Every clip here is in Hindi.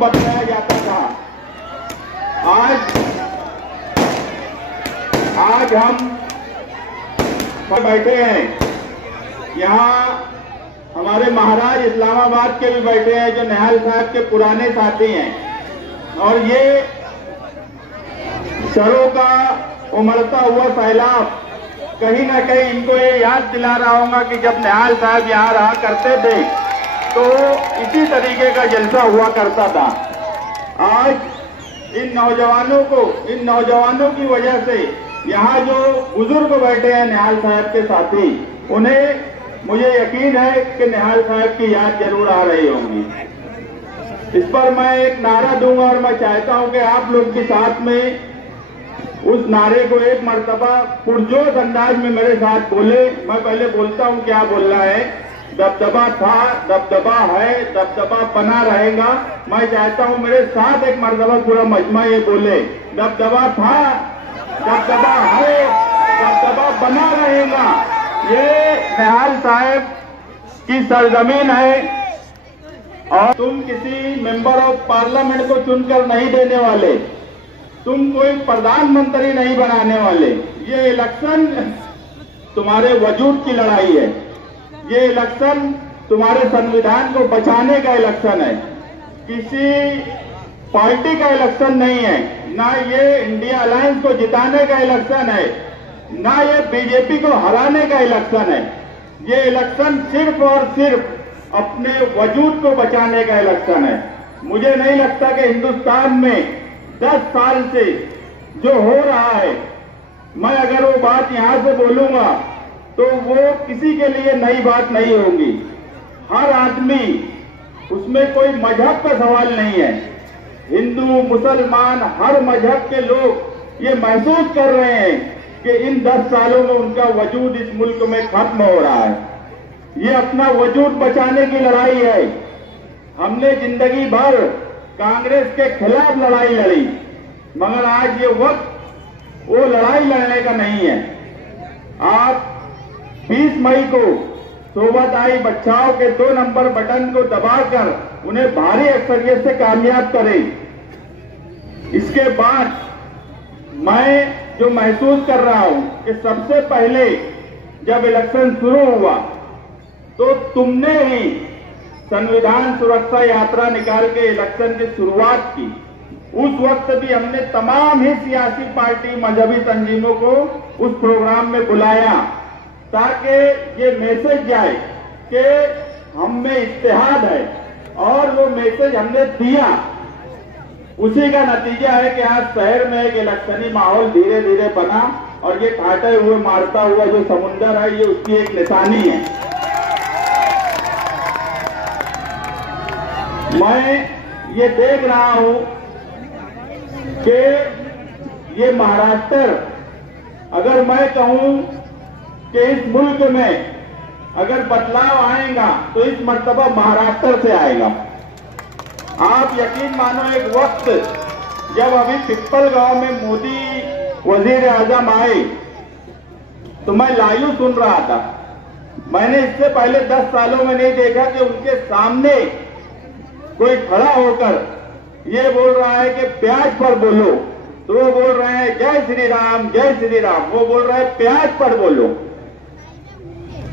बताया जाता था। आज हम बैठे हैं, यहाँ हमारे महाराज इस्लामाबाद के भी बैठे हैं जो निहाल साहब के पुराने साथी हैं, और ये सरों का उमड़ता हुआ सैलाब कहीं ना कहीं इनको ये याद दिला रहा होगा कि जब निहाल साहब यहाँ रहा करते थे तो इसी तरीके का जलसा हुआ करता था। आज इन नौजवानों की वजह से यहाँ जो बुजुर्ग बैठे हैं निहाल साहब के साथी, उन्हें मुझे यकीन है कि निहाल साहब की याद जरूर आ रही होगी। इस पर मैं एक नारा दूंगा और मैं चाहता हूं कि आप लोग के साथ में उस नारे को एक मर्तबा पुरजोश अंदाज में मेरे साथ बोले। मैं पहले बोलता हूं क्या बोलना है। दबदबा था, दबदबा है, दबदबा बना रहेगा। मैं चाहता हूं मेरे साथ एक मर्तबा पूरा मजमा ये बोले, दबदबा था, दबदबा है, दबदबा बना रहेगा। ये निहाल साहब की सरजमीन है और तुम किसी मेंबर ऑफ पार्लियामेंट को चुनकर नहीं देने वाले, तुम कोई प्रधानमंत्री नहीं बनाने वाले। ये इलेक्शन तुम्हारे वजूद की लड़ाई है, ये इलेक्शन तुम्हारे संविधान को बचाने का इलेक्शन है, किसी पार्टी का इलेक्शन नहीं है, ना ये इंडिया अलायंस को जिताने का इलेक्शन है, ना ये बीजेपी को हराने का इलेक्शन है। ये इलेक्शन सिर्फ और सिर्फ अपने वजूद को बचाने का इलेक्शन है। मुझे नहीं लगता कि हिंदुस्तान में 10 साल से जो हो रहा है, मैं अगर वो बात यहां से बोलूंगा तो वो किसी के लिए नई बात नहीं होगी। हर आदमी, उसमें कोई मजहब का सवाल नहीं है, हिंदू मुसलमान हर मजहब के लोग ये महसूस कर रहे हैं कि इन 10 सालों में उनका वजूद इस मुल्क में खत्म हो रहा है। ये अपना वजूद बचाने की लड़ाई है। हमने जिंदगी भर कांग्रेस के खिलाफ लड़ाई लड़ी, मगर आज ये वक्त वो लड़ाई लड़ने का नहीं है। आप 20 मई को सोबत आई बच्चाओं के 2 नंबर बटन को दबाकर उन्हें भारी अक्सरियत से कामयाब करें। इसके बाद मैं जो महसूस कर रहा हूं कि सबसे पहले जब इलेक्शन शुरू हुआ तो तुमने ही संविधान सुरक्षा यात्रा निकाल के इलेक्शन की शुरुआत की। उस वक्त भी हमने तमाम ही सियासी पार्टी, मजहबी तंजीमों को उस प्रोग्राम में बुलाया ताकि ये मैसेज जाए कि हम में इत्तेहाद है, और वो मैसेज हमने दिया। उसी का नतीजा है कि आज शहर में एक इलेक्शनी माहौल धीरे धीरे बना, और ये काटे हुए मारता हुआ जो समुंदर है ये उसकी एक निशानी है। मैं ये देख रहा हूं कि ये महाराष्ट्र, अगर मैं कहूं कि इस मुल्क में अगर बदलाव आएगा तो इस मर्तबा महाराष्ट्र से आएगा। आप यकीन मानो, एक वक्त जब अभी पिपलगांव में मोदी वजीर आजम आए तो मैं लाइव सुन रहा था। मैंने इससे पहले 10 सालों में नहीं देखा कि उनके सामने कोई खड़ा होकर ये बोल रहा है कि प्याज पर बोलो, तो वो बोल रहे हैं जय श्री राम, जय श्री राम। वो बोल रहे हैं प्याज पर बोलो।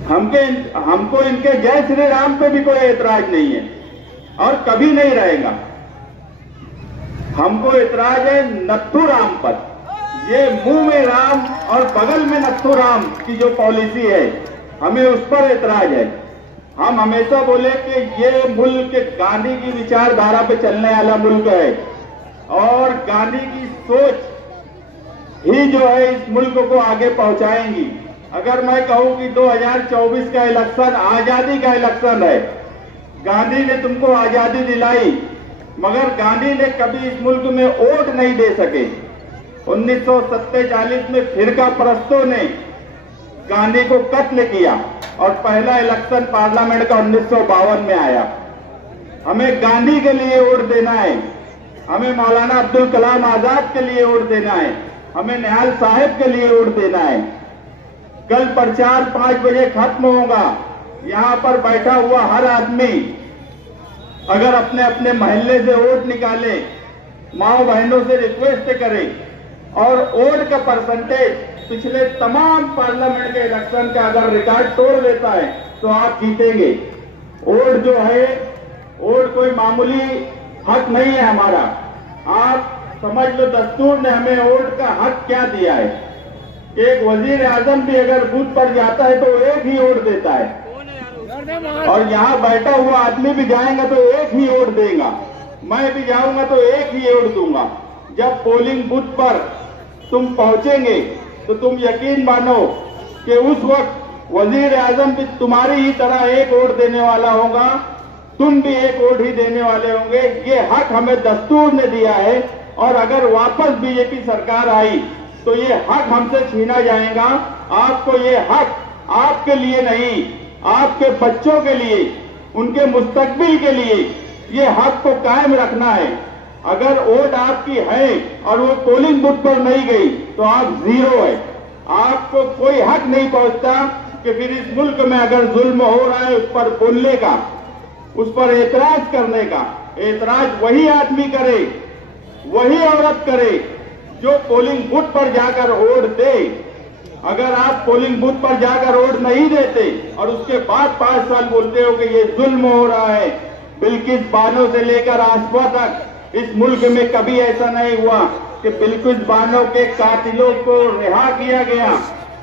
हमको इनके जय श्री राम पे भी कोई एतराज नहीं है और कभी नहीं रहेगा। हमको एतराज है नत्थू राम पर। ये मुंह में राम और बगल में नत्थू राम की जो पॉलिसी है, हमें उस पर एतराज है। हम हमेशा बोले कि ये मुल्क गांधी की विचारधारा पे चलने वाला मुल्क है, और गांधी की सोच ही जो है इस मुल्क को आगे पहुंचाएंगी। अगर मैं कहूं कि 2024 का इलेक्शन आजादी का इलेक्शन है, गांधी ने तुमको आजादी दिलाई, मगर गांधी ने कभी इस मुल्क में वोट नहीं दे सके। 1947 में फिरका परस्तों ने गांधी को कत्ल किया और पहला इलेक्शन पार्लियामेंट का 1952 में आया। हमें गांधी के लिए वोट देना है, हमें मौलाना अब्दुल कलाम आजाद के लिए वोट देना है, हमें निहाल साहब के लिए वोट देना है। कल प्रचार 5 बजे खत्म होगा। यहां पर बैठा हुआ हर आदमी अगर अपने अपने मोहल्ले से वोट निकाले, माओ बहनों से रिक्वेस्ट करे और वोट का परसेंटेज पिछले तमाम पार्लियामेंट के इलेक्शन का अगर रिकॉर्ड तोड़ देता है तो आप जीतेंगे। वोट जो है, वोट कोई मामूली हक नहीं है हमारा। आप समझ लो, दस्तूर ने हमें वोट का हक क्या दिया है। एक वजीर आजम भी अगर बूथ पर जाता है तो एक ही वोट देता है, और यहाँ बैठा हुआ आदमी भी जाएगा तो एक ही वोट देगा। मैं भी जाऊंगा तो एक ही वोट दूंगा। जब पोलिंग बूथ पर तुम पहुंचेंगे तो तुम यकीन मानो कि उस वक्त वजीर आजम भी तुम्हारी ही तरह एक वोट देने वाला होगा, तुम भी एक वोट ही देने वाले होंगे। ये हक हमें दस्तूर ने दिया है, और अगर वापस बीजेपी सरकार आई तो ये हक हमसे छीना जाएगा। आपको ये हक आपके लिए नहीं, आपके बच्चों के लिए, उनके मुस्तकबिल के लिए ये हक को कायम रखना है। अगर वोट आपकी है और वो पोलिंग बूथ पर नहीं गई तो आप जीरो है। आपको कोई हक नहीं पहुंचता कि फिर इस मुल्क में अगर जुल्म हो रहा है उस पर बोलने का, उस पर एतराज करने का। एतराज वही आदमी करे, वही औरत करे जो पोलिंग बूथ पर जाकर वोट दे। अगर आप पोलिंग बूथ पर जाकर वोट नहीं देते और उसके बाद 5 साल बोलते हो कि ये जुल्म हो रहा है, बिल्किस बानो से लेकर आसफा तक इस मुल्क में कभी ऐसा नहीं हुआ कि बिल्किस बानो के कातिलों को रिहा किया गया।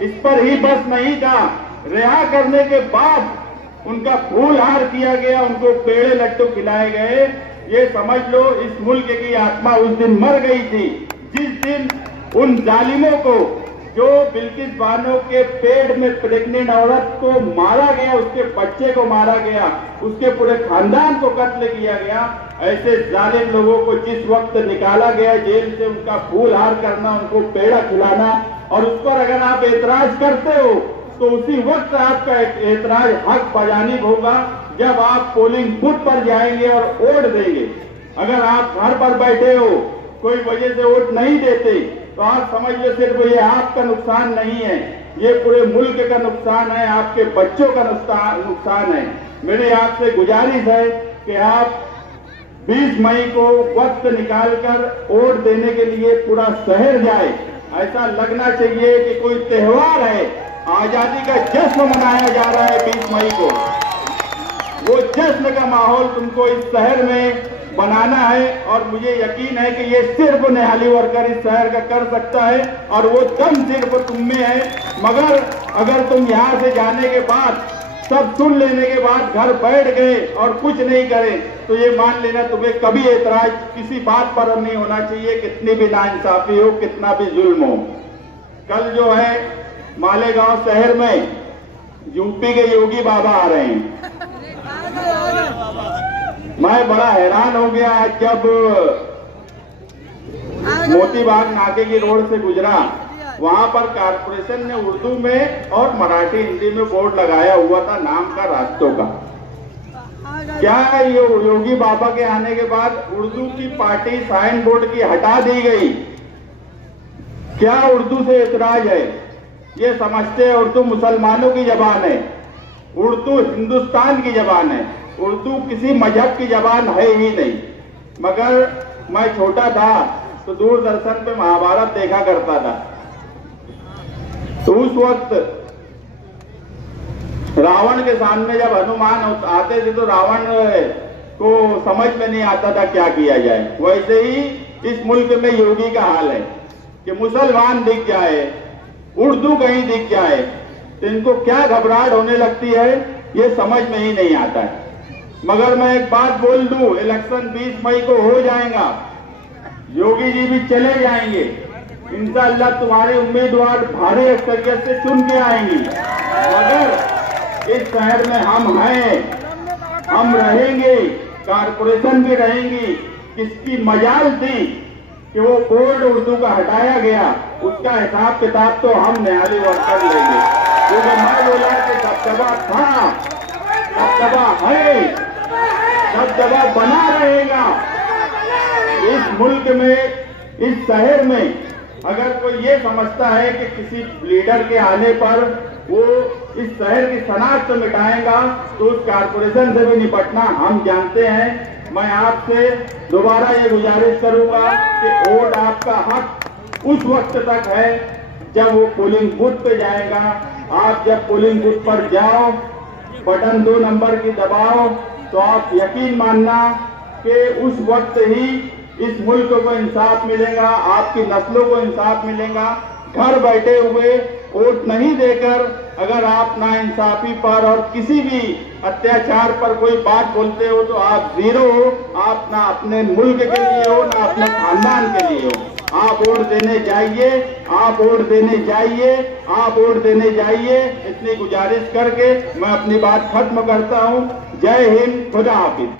इस पर ही बस नहीं था, रिहा करने के बाद उनका फूल हार किया गया, उनको पेड़े लट्टू खिलाए गए। ये समझ लो इस मुल्क की आत्मा उस दिन मर गई थी जिस दिन उन जालिमों को, जो बिल्किस बानो के पेट में प्रेग्नेंट औरत को मारा गया, उसके बच्चे को मारा गया, उसके पूरे खानदान को कत्ल किया गया, ऐसे जालिम लोगों को जिस वक्त निकाला गया जेल से, उनका फूल हार करना, उनको पेड़ा खिलाना, और उस पर अगर आप एतराज करते हो तो उसी वक्त आपका एतराज हक बजानी होगा जब आप पोलिंग बूथ पर जाएंगे और वोट देंगे। अगर आप घर पर बैठे हो, कोई वजह से वोट नहीं देते, तो आप समझ लो सिर्फ ये आपका नुकसान नहीं है, ये पूरे मुल्क का नुकसान है, आपके बच्चों का नुकसान है। मेरी आपसे गुजारिश है कि आप 20 मई को वक्त निकालकर वोट देने के लिए पूरा शहर जाए। ऐसा लगना चाहिए कि कोई त्योहार है, आजादी का जश्न मनाया जा रहा है 20 मई को। वो जश्न का माहौल तुमको इस शहर में बनाना है, और मुझे यकीन है कि ये सिर्फ निहाली वर्कर इस शहर का कर सकता है, और वो दम सिर्फ तुम में है। मगर अगर तुम यहाँ से जाने के बाद, सब सुन लेने के बाद घर बैठ गए और कुछ नहीं करे, तो ये मान लेना तुम्हें कभी एतराज किसी बात पर नहीं होना चाहिए, कितनी भी नाइंसाफी हो, कितना भी जुल्म हो। कल जो है मालेगांव शहर में यूपी के योगी बाबा आ रहे हैं। मैं बड़ा हैरान हो गया जब मोतीबाग नाके की रोड से गुजरा, वहां पर कारपोरेशन ने उर्दू में और मराठी हिंदी में बोर्ड लगाया हुआ था नाम का रास्तों का। क्या ये योगी बाबा के आने के बाद उर्दू की पार्टी साइन बोर्ड की हटा दी गई? क्या उर्दू से इतराज है? ये समझते हैं उर्दू मुसलमानों की जबान है, उर्दू हिंदुस्तान की जबान है, उर्दू किसी मजहब की जबान है ही नहीं। मगर मैं छोटा था तो दूरदर्शन पे महाभारत देखा करता था, तो उस वक्त रावण के सामने जब हनुमान आते थे तो रावण को समझ में नहीं आता था क्या किया जाए। वैसे ही इस मुल्क में योगी का हाल है कि मुसलमान दिख जाए, उर्दू कहीं दिख जाए तो इनको क्या घबराहट होने लगती है, ये समझ में ही नहीं आता है। मगर मैं एक बात बोल दूं, इलेक्शन 20 मई को हो जाएगा, योगी जी भी चले जाएंगे, इंशाअल्लाह तुम्हारे उम्मीदवार भारी अक्सरियत से चुन के आएंगी। मगर इस शहर में हम हैं, हम रहेंगे, कारपोरेशन भी रहेंगी। किसकी मजाल थी कि वो बोर्ड उर्दू का हटाया गया, उसका हिसाब किताब तो हम निहाली वर्कर लेंगे। क्योंकि मैं बोला कि दबदबा था, दबदबा है, दबदबा बना रहेगा इस मुल्क में, इस शहर में। अगर कोई ये समझता है कि किसी लीडर के आने पर वो इस शहर की शनाख्त मिटाएगा, तो उस कारपोरेशन से भी निपटना हम जानते हैं मैं आपसे दोबारा ये गुजारिश करूंगा कि वोट आपका हक उस वक्त तक है जब वो पोलिंग बूथ पे जाएगा। आप जब पोलिंग बूथ पर जाओ, बटन 2 नंबर की दबाओ, तो आप यकीन मानना कि उस वक्त ही इस मुल्क को इंसाफ मिलेगा, आपकी नस्लों को इंसाफ मिलेगा। घर बैठे हुए वोट नहीं देकर अगर आप नाइंसाफी पर और किसी भी अत्याचार पर कोई बात बोलते हो तो आप जीरो हो। आप ना अपने मुल्क के लिए हो, ना अपने खानदान के लिए हो। आप वोट देने जाइए, आप वोट देने जाइए, आप वोट देने जाइए। इतनी गुजारिश करके मैं अपनी बात खत्म करता हूं। जय हिंद, खुदा हाफिज।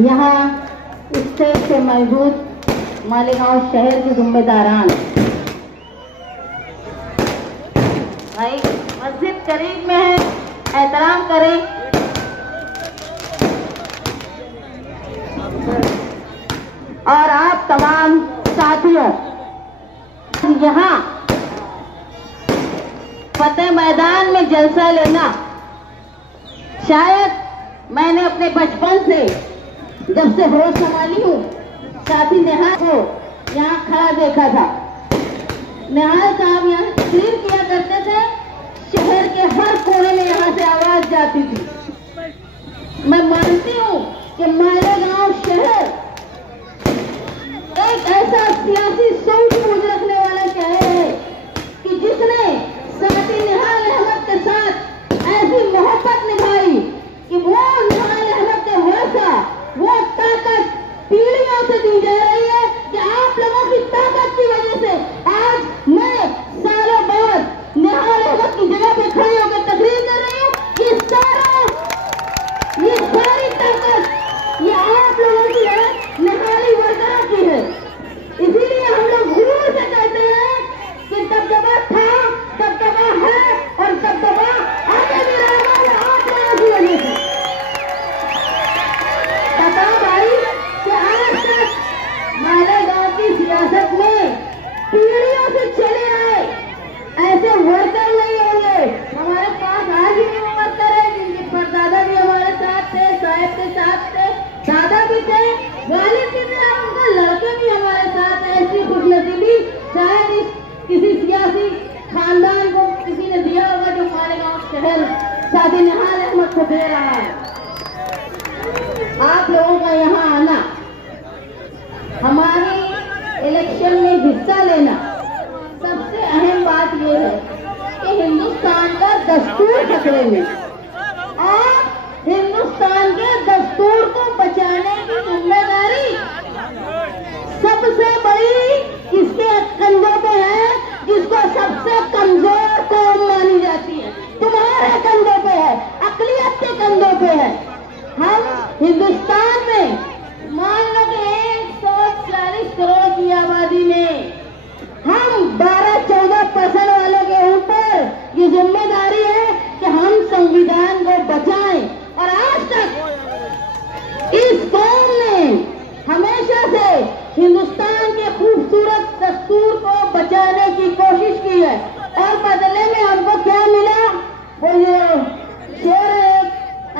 यहाँ स्टेज से मौजूद मालेगांव शहर के जिम्मेदारान भाई, मस्जिद करीब में है, एहतराम करें। और आप तमाम साथियों, यहाँ फतेह मैदान में जलसा लेना शायद मैंने अपने बचपन से जब से होश संभाली हूँ साथी नेहाल को यहाँ खड़ा देखा था। नेहाल साहब यहाँ तकरीर किया करते थे, शहर के हर कोने में यहाँ से आवाज जाती थी। मैं मानती हूँ कि मालेगांव शहर एक ऐसा सियासी सूझबूझ रखने वाला शहर है कि जिसने साथी निहाल अहमद के साथ ऐसी मोहब्बत निभाई कि वो निहाल अहमद के वैसा वो ताकत पीढ़ियों से दी जा रही है कि आप लोगों की ताकत की वजह से आज मैं सालों बाद निहाल अहमद की जगह पे खड़ी होकर तकरीर कर रही हूँ। ये सारी ताकत ये आप लोगों की है, निहाली वर्करों की है। इसीलिए हम लोग गुरूर से कहते हैं कि दबदबा था, दबदबा है और दबदबा आगे भी रहेगा आप लोगों की वजह से। बता भाई कि आज तक मालेगांव की सियासत में पीढ़ियों से चले आए ऐसे वर्कर नहीं होंगे। हमारे पास आज भी वो वर्कर है जिनके परदादा भी हमारे साथ थे, साहब के साथ थे, दादा भी थे, वालिद भी थे, उनके लड़के भी हमारे साथ। ऐसी खुशनसीबी शायद इस किसी सियासी खानदान को किसी ने दिया होगा जो मालेगांव शहर साथी निहाल अहमद को दे रहा है। आप लोगों का यहाँ आना, हमारी इलेक्शन में हिस्सा लेना, सबसे अहम बात यह है कि हिंदुस्तान का दस्तूर खतरे में और हिंदुस्तान के दस्तूर को बचाने की जिम्मेदारी सबसे बड़ी किसके कंधों पे है, जिसको सबसे कमजोर कौम मानी जाती है, तुम्हारे कंधों पे है, अकलियत के कंधों पे है। हम हिंदुस्तान में मान लो कि 140 करोड़ की आबादी में हम 12-14% वालों के ऊपर ये जिम्मेदारी है कि हम संविधान को बचाएं। और आज तक इस कौम ने हमेशा से हिंदुस्तान के खूबसूरत दस्तूर को बचाने की कोशिश की है और बदले में हमको क्या मिला? वो ये शेर है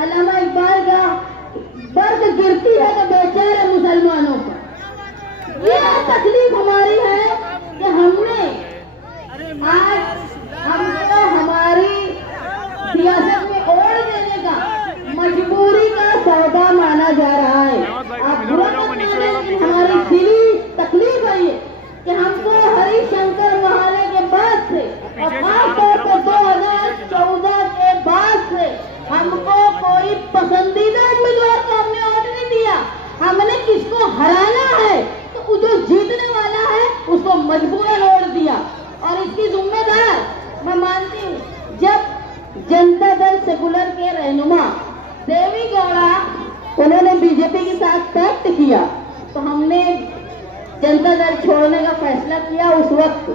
अल्लामा इकबाल का, बर्फ गिरती है तो बेचारे मुसलमानों पर। ये तकलीफ हमारी है कि हमने आज हमको हमारी सियासत में ओढ़ देने का मजबूरी का सौदा माना जा रहा है। आप बुरा मत मानिए, हमारी दिली तकलीफ है ये कि हमको हरिशंकर महाले के बाद से और खासतौर पर 2014 के बाद से हमको कोई पसंदीदा उम्मीदवार को हमने वोट नहीं दिया। हमने किसको हराना है तो जो जीतने वाला है उसको मजबूरन वोट दिया। और इसकी जिम्मेदार मैं मानती हूँ, जब जनता दल सेकुलर के रहनुमा देवी गौड़ा उन्होंने बीजेपी के साथ पैक्ट किया तो हमने जनता दल छोड़ने का फैसला किया। उस वक्त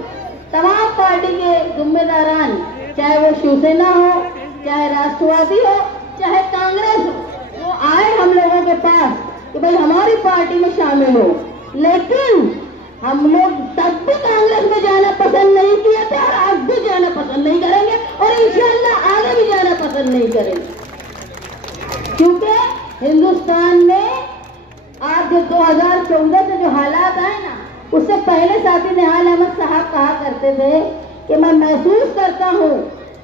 तमाम पार्टी के जिम्मेदारान, चाहे वो शिवसेना हो, चाहे राष्ट्रवादी हो, चाहे कांग्रेस हो, वो आए हम लोगों के पास कि भाई हमारी पार्टी में शामिल हो। लेकिन हम लोग तब भी कांग्रेस में जाना पसंद नहीं किए थे और अब भी जाना पसंद नहीं करेंगे और इंशाअल्लाह आगे भी जाना पसंद नहीं करेंगे, क्योंकि हिंदुस्तान में आज जो 2014 से जो हालात आए ना, उससे पहले साथी निहाल अहमद साहब कहा करते थे कि मैं महसूस करता हूँ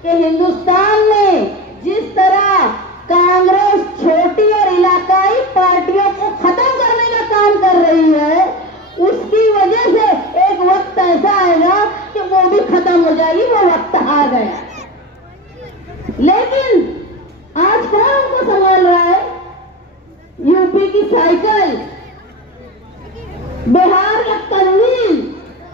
कि हिंदुस्तान में जिस तरह कांग्रेस छोटी और इलाकाई पार्टियों को खत्म करने का काम कर रही है, उसकी वजह से एक वक्त ऐसा आएगा कि वो भी खत्म हो जाएगी। वो वक्त आ गया। लेकिन आज कौन उनको संभाल रहा है? यूपी की साइकिल, बिहार का कंदील,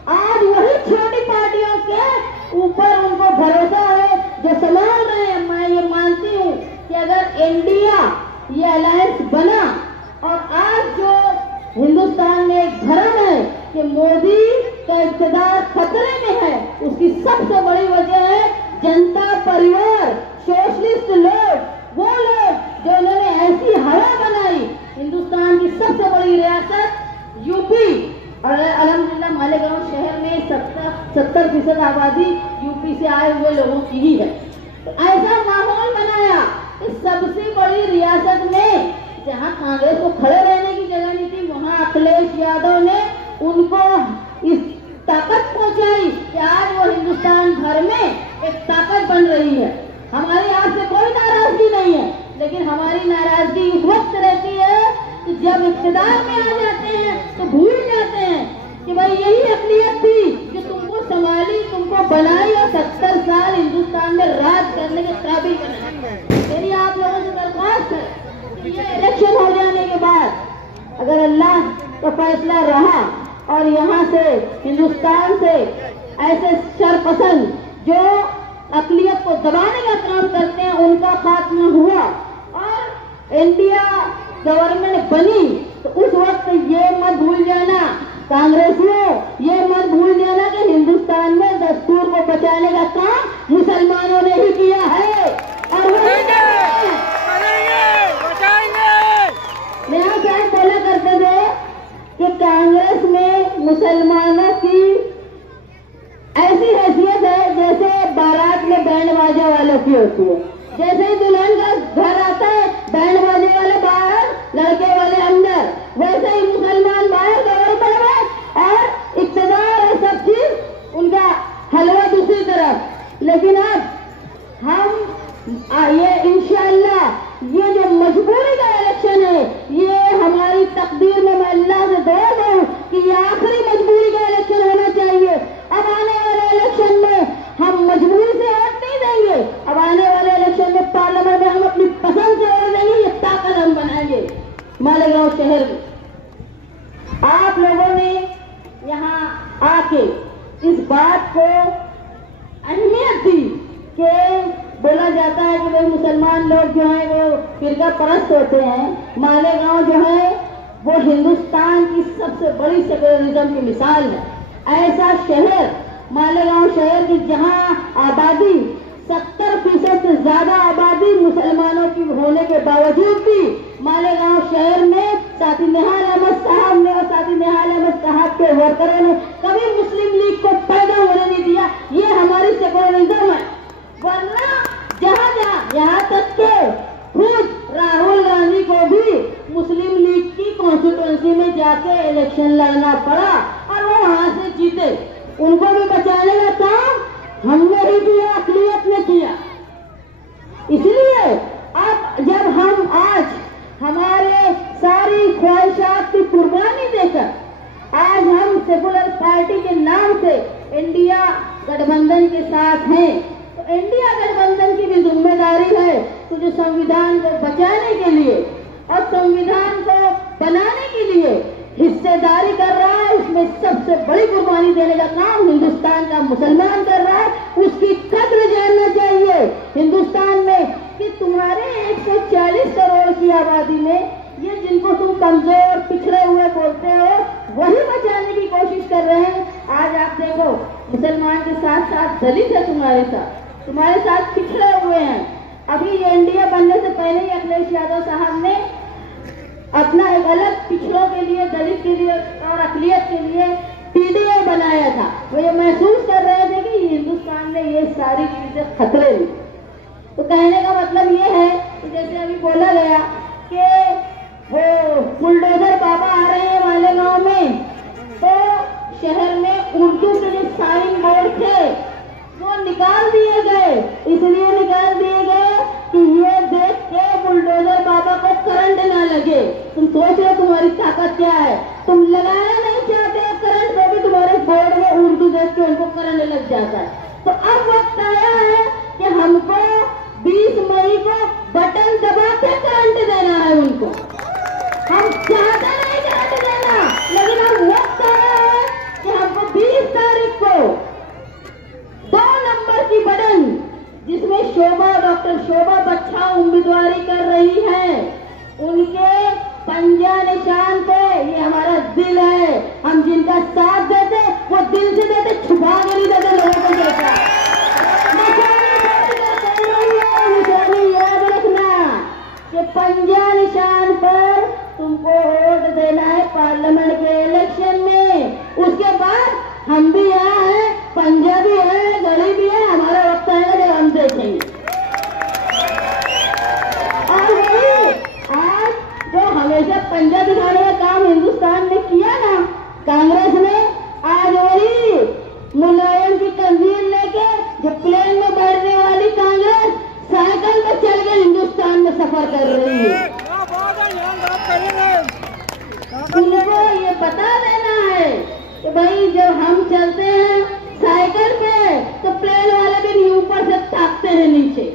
आज वही छोटी पार्टियों के ऊपर उनको भरोसा है जो संभाल रहे हैं। मैं ये मानती हूँ कि अगर इंडिया ये अलायंस बना और आज जो हिंदुस्तान में एक भ्रम है कि मोदी का इक़्तिदार खतरे में है, उसकी सबसे बड़ी वजह है जनता परिवार, सोशलिस्ट लोग, वो लोग जो इन्होंने ऐसी हवा बनाई। हिंदुस्तान की सबसे बड़ी रियासत यूपी और अल्हम्दुलिल्लाह मालेगांव शहर में 70% आबादी यूपी से आए हुए लोगों की ही है। तो ऐसा माहौल बनाया इस सबसे बड़ी रियासत में, जहां कांग्रेस को खड़े रहने की जगह नहीं थी, वहां अखिलेश यादव ने उनको इस ताकत पहुंचाई कि आज वो हिंदुस्तान भर में एक ताकत बन रही है। हमारी आपसे कोई नाराजगी नहीं है, लेकिन हमारी नाराजगी उस वक्त रहती है कि जब इक़्तिदार में आ जाते हैं तो भूल जाते हैं कि भाई यही अक़लियत थी जो तुमको संभाली, तुमको बनाई और 70 साल हिंदुस्तान में राज करने के काबिल बनाई। मेरी आप लोगों से दरख्वास्त है कि ये इलेक्शन हो जाने के बाद अगर अल्लाह का फैसला रहा और यहाँ से हिंदुस्तान से ऐसे शरपसंद जो अक़लियत को दबाने का काम करते हैं उनका खात्मा हुआ और इंडिया गवर्नमेंट बनी, तो उस वक्त ये मत भूल जाना कांग्रेसियों, ये मत भूल जाना कि हिंदुस्तान में दस्तूर को बचाने का काम मुसलमानों ने ही किया है और वो मेरा साहब बोला करते थे कि कांग्रेस में मुसलमानों की ऐसी हैसियत है जैसे बारात में बैंड बाजा वालों की होती है। जैसे ही दुल्हन का घर आता है, बैंड बाजे वाले बाहर, लड़के वाले अंदर, वैसे ही मुसलमान बाहर, गवर्नमेंट में और इक़्तिदार और सब चीज उनका हलवा दूसरी तरफ। लेकिन अब हम ये इंशाअल्लाह ये जो मजबूरी का इलेक्शन है, ये हमारी तकदीर में मैं अल्लाह से दुआ दूं कि ये आखिरी मजबूरी का इलेक्शन होना चाहिए। अब आने वाले इलेक्शन में हम मजबूरी से वोट नहीं देंगे, अब आने वाले इलेक्शन में पार्लियामेंट में हम अपनी पसंद से वोट देंगे। ये ताकत हम बनाएंगे मालेगांव शहर में। आप लोगों ने यहाँ आके इस बात को अहमियत दी कि बोला जाता है कि भाई मुसलमान लोग जो हैं वो फिरका परस्त होते हैं। मालेगांव जो है वो हिंदुस्तान की सबसे बड़ी सेकुलरिज्म की मिसाल है। ऐसा शहर मालेगांव शहर की जहां आबादी 70% से ज्यादा आबादी मुसलमानों की होने के बावजूद भी मालेगांव शहर में साथी निहाल अहमद साहब ने और साथी निहाल अहमद साहब के वर्करों ने कभी मुस्लिम लीग को पैदा होने नहीं दिया। ये हमारी सेकुलरिज्म है। वरना जहाँ जहाँ यहाँ तक के खुद राहुल गांधी को भी मुस्लिम लीग की कॉन्स्टिट्यूएंसी में जाके इलेक्शन लड़ना पड़ा और वो वहां से जीते। उनको भी बचाने का काम हमने ही किया, अक़लियत ने किया। इसलिए अब जब हम आज हमारे सारी ख्वाहिशात की कुर्बानी देकर आज हम सेकुलर पार्टी के नाम से इंडिया गठबंधन के साथ हैं, तो इंडिया गठबंधन की भी जिम्मेदारी है तो जो संविधान को बचाने के लिए और संविधान को बनाने के लिए हिस्सेदारी कर रहा है, उसमें सबसे बड़ी कुर्बानी देने का काम हिंदुस्तान का मुसलमान कर रहा है। उसकी कद्र जानना चाहिए हिंदुस्तान में कि तुम्हारे 140 करोड़ की आबादी में ये जिनको तुम कमजोर पिछड़े हुए बोलते हो वही बचाने की कोशिश कर रहे हैं। आज आप देखो मुसलमान के साथ साथ दलित है तुम्हारे साथ पिछड़े हुए हैं। अभी ये इंडिया बनने से पहले ही अखिलेश यादव साहब ने अपना एक अलग पिछड़ों के लिए, दलित के लिए और अक़लियत के लिए पीडीआई बनाया था। वो ये महसूस कर रहे थे कि हिंदुस्तान में ये सारी चीजें खतरे में। तो कहने का मतलब ये है कि जैसे अभी बोला गया कि इसलिए निकाल दिए गए कि ये देख के बुलडोजर बाबा को करंट ना लगे। तुम सोच रहे तुम्हारी ताकत क्या है, तुम लगाना नहीं चाहते करंट, तो भी तुम्हारे बोर्ड में उर्दू देख के उनको करंट लग जाता है। तो अब वक्त आया है कि हमको 20 मई को बटन दबा के करंट देना है उनको। हम चाहते नहीं करंट देना, लेकिन अब वक्त आया है कि हमको 20 तारीख को 2 नंबर की बटन, जिसमें डॉक्टर शोभा बच्छा उम्मीदवारी कर रही है, उनके पंजा निशान पे, ये हमारा दिल है, हम जिनका साथ देते वो दिल से देते, छुपा के नहीं देते लोगों को देखा। निशानी याद रखना कि पंजा निशान पर तुमको वोट देना है पार्लियामेंट के इलेक्शन में। उसके बाद हम भी यहाँ हैं, पंजा भी है, गली भी है, हमारा वक्त आएगा जब हम देखेंगे। और वही आज जो हमेशा पंजा दिखाने का काम हिंदुस्तान में किया ना कांग्रेस ने, आज वही मुलायम की तंजीम लेके जो प्लेन में बैठने वाली कांग्रेस साइकिल पे चल के हिंदुस्तान में सफर कर रही है। उनको ये बता देना है कि भाई जब हम चलते हैं साइकिल पे तो प्लेन वाले भी ऊपर से ताकते हैं नीचे।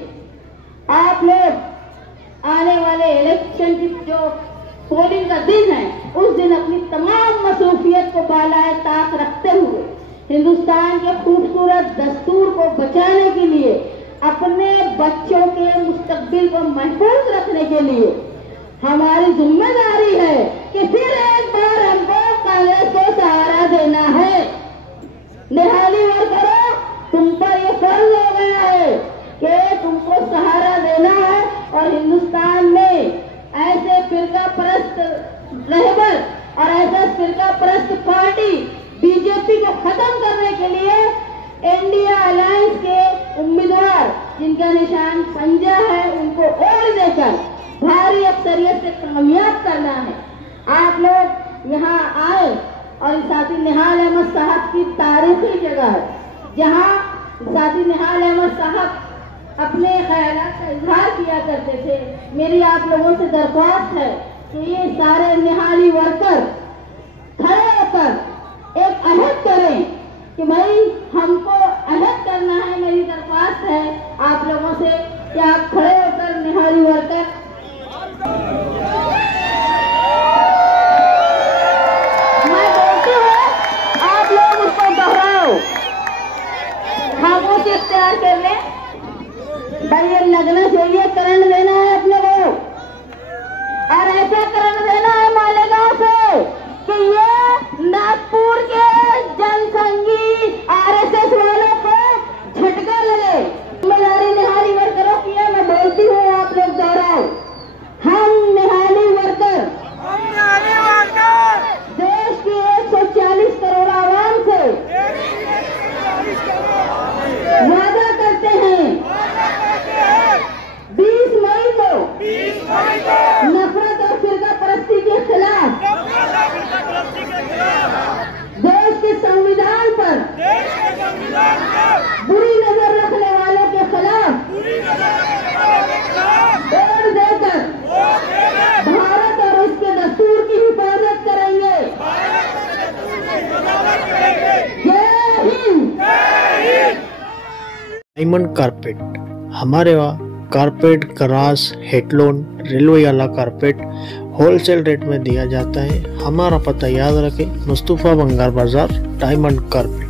आप लोग आने वाले इलेक्शन की जो पोलिंग का दिन है, उस दिन अपनी तमाम मसरूफियत को बालाए ताक रखते हुए हिंदुस्तान के खूबसूरत दस्तूर को बचाने के लिए, अपने बच्चों के मुस्तकबिल को महफूज रखने के लिए हमारी जिम्मेदारी है कि फिर एक बार हमको कांग्रेस को सहारा देना है। निहाली वर्करों, तुम पर यह फर्ज हो गया है कि तुमको सहारा देना है और हिंदुस्तान में ऐसे फिरका परस्त रहबर और ऐसा फिरका परस्त पार्टी बीजेपी को खत्म करने के लिए इंडिया अलायंस के उम्मीदवार जिनका निशान पंजा है, उनको वोट देकर भारी अक्सरियत से कामयाब करना है। आप लोग यहाँ आए और साथी निहाल अहमद साहब की तारीखी जगह है, जहाँ साथी निहाल अहमद साहब अपने ख्यालात का इजहार किया करते थे। मेरी आप लोगों से दरख्वास्त है कि ये सारे निहाली वर्कर खड़े होकर एक अहद करें कि भाई हमको अहद करना है। मेरी दरख्वास्त है आप लोगों से कि आप खड़े होकर निहाली वर्कर मैं बोलती हूँ, आप लोग उसको दोहराओ, खामोशी इख्तियार कर लें। भाई ये लगना चाहिए, करंट देना है अपने को, और ऐसा करंट देना है मालेगांव से कि ये नागपुर के जनसंघी आरएसएस वालों को झटका लगे। जिम्मेदारी निहाली वर्करों की है, मैं बोलती हूँ, आप लोग दोहराओ। हम निहाली वर्कर देश की 140 करोड़ आवाम से वादा करते हैं 20 मई को नफरत और फिरका परस्ती के खिलाफ देश के संविधान पर बुरी नजर रखने वालों के खिलाफ वोट देकर भारत और उसके दस्तूर की हिफाजत करेंगे। जय हिंद। डायमंड कारपेट, हमारे वहाँ कारपेट, गराज, हेडलोन, रेलवे वाला कारपेट होलसेल रेट में दिया जाता है। हमारा पता याद रखें, मुस्तफा बंगार बाजार, डायमंड कारपेट।